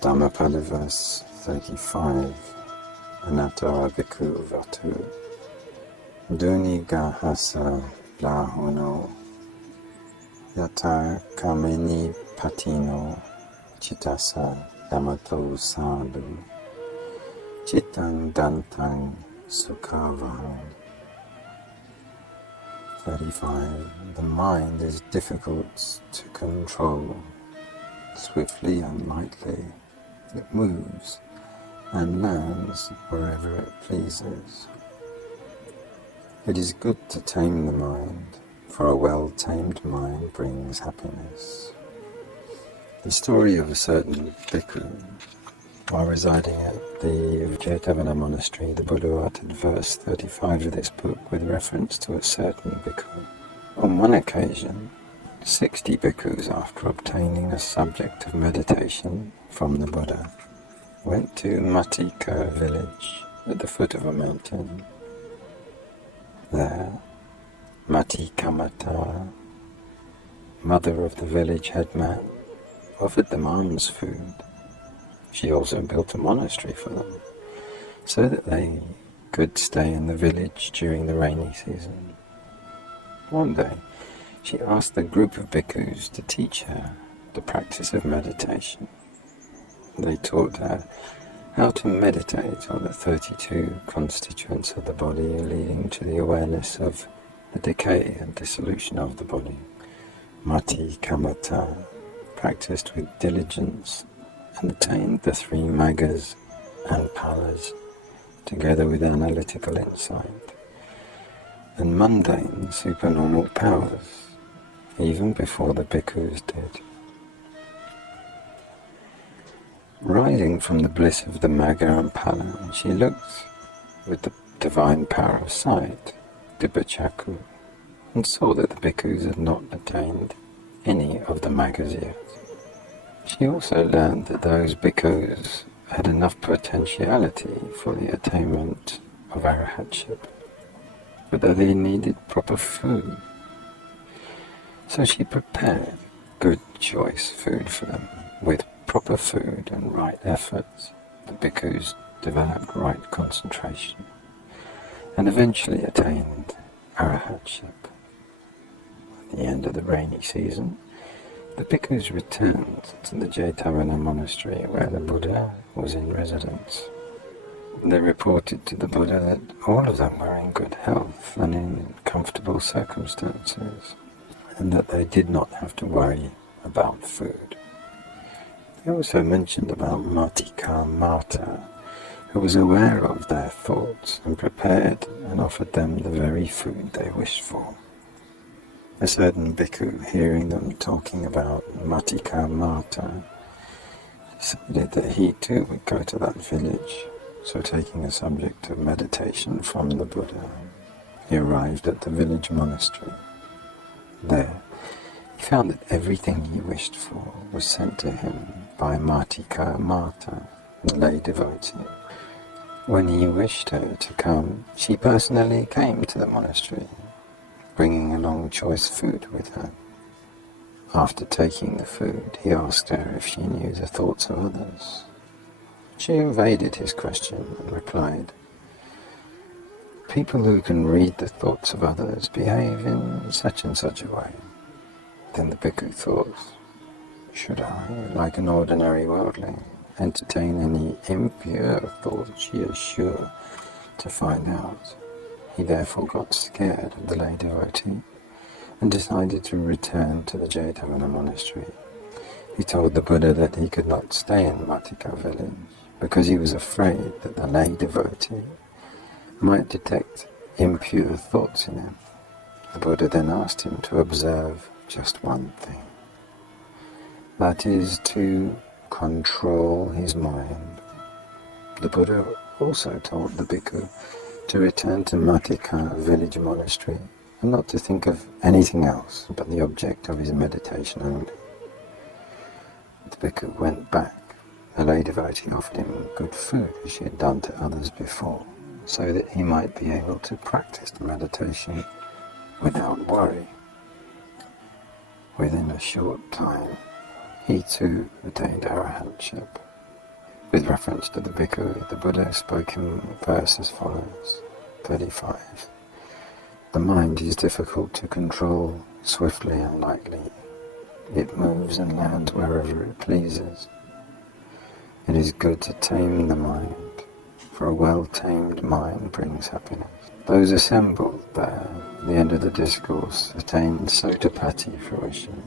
Dhammapada verse 35. Anattara Bhikkhu Vatu Duni Gahasa Lahono Yata Kameni Patino Chitasa Damato Sadhu Chittang Dantang Sukhavaham. 35. The mind is difficult to control. Swiftly and lightly it moves and lands wherever it pleases. It is good to tame the mind, for a well-tamed mind brings happiness. The story of a certain bhikkhu, while residing at the Jetavana monastery, the Buddha uttered verse 35 of this book with reference to a certain bhikkhu. On one occasion, 60 bhikkhus, after obtaining a subject of meditation from the Buddha, went to Matika village at the foot of a mountain. There, Matikamata, mother of the village headman, offered them alms food. She also built a monastery for them, so that they could stay in the village during the rainy season. One day, she asked the group of bhikkhus to teach her the practice of meditation. They taught her how to meditate on the 32 constituents of the body, leading to the awareness of the decay and dissolution of the body. Mati Kamata practiced with diligence and attained the 3 maggas and palas, together with analytical insight and mundane supernormal powers, even before the bhikkhus did. Rising from the bliss of the magga and pala, she looked with the divine power of sight, Dibbachaku, and saw that the bhikkhus had not attained any of the maggas yet. She also learned that those bhikkhus had enough potentiality for the attainment of arahatship, but that they needed proper food. So she prepared good choice food for them. With proper food and right efforts, the bhikkhus developed right concentration and eventually attained arahatship. At the end of the rainy season, the bhikkhus returned to the Jetavana monastery where the Buddha was in residence. They reported to the Buddha that all of them were in good health and in comfortable circumstances, and that they did not have to worry about food. They also mentioned about Matika Mata, who was aware of their thoughts and prepared and offered them the very food they wished for. A certain bhikkhu, hearing them talking about Matika Mata, decided that he too would go to that village. So taking a subject of meditation from the Buddha, he arrived at the village monastery. There, he found that everything he wished for was sent to him by Matika Mata, the lay devotee. When he wished her to come, she personally came to the monastery, bringing along choice food with her. After taking the food, he asked her if she knew the thoughts of others. She evaded his question and replied, "People who can read the thoughts of others behave in such and such a way." Then the bhikkhu thought, "Should I, like an ordinary worldling, entertain any impure thoughts she is sure to find out?" He therefore got scared of the lay devotee and decided to return to the Jetavana monastery. He told the Buddha that he could not stay in Matika village because he was afraid that the lay devotee might detect impure thoughts in him. The Buddha then asked him to observe just one thing, that is, to control his mind. The Buddha also told the bhikkhu to return to Matika village monastery and not to think of anything else but the object of his meditation only. The bhikkhu went back. The lay devotee offered him good food as she had done to others before, so that he might be able to practice meditation without worry. Within a short time, he too attained arahatship With reference to the Bhikkhu, the Buddha spoke in verse as follows, 35. The mind is difficult to control swiftly and lightly. It moves and lands wherever it pleases. It is good to tame the mind, for a well-tamed mind brings happiness. Those assembled there at the end of the discourse attained Sotapatti fruition,